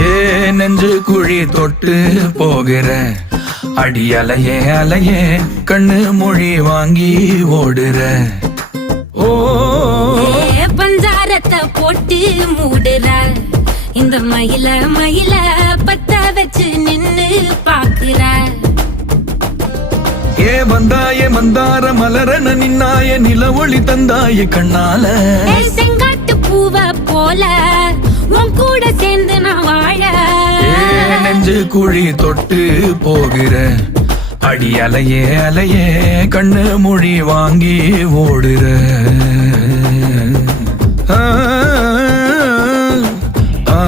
ஏ நெஞ்சு குழி தொட்டு போகிற அடி அலையே அலையே கண்ணு மொழி வாங்கி ஓடுற. ஓ பஞ்சாரத்தை போட்டு மூடுற இந்த மயில மயில பத்த வச்சு நின்னு பாக்குற. ஏ வந்தாய மந்தார மலரன நின்னாய நில ஒளி தந்தாய கண்ணால. செங்காட்டு பூவ போல உன் கூட சேர்ந்து நான் வாழ. நெஞ்சு குழி தொட்டு போகிற அடி அலையே அலையே கண்ணு மொழி வாங்கி ஓடுற. ஆ ஆ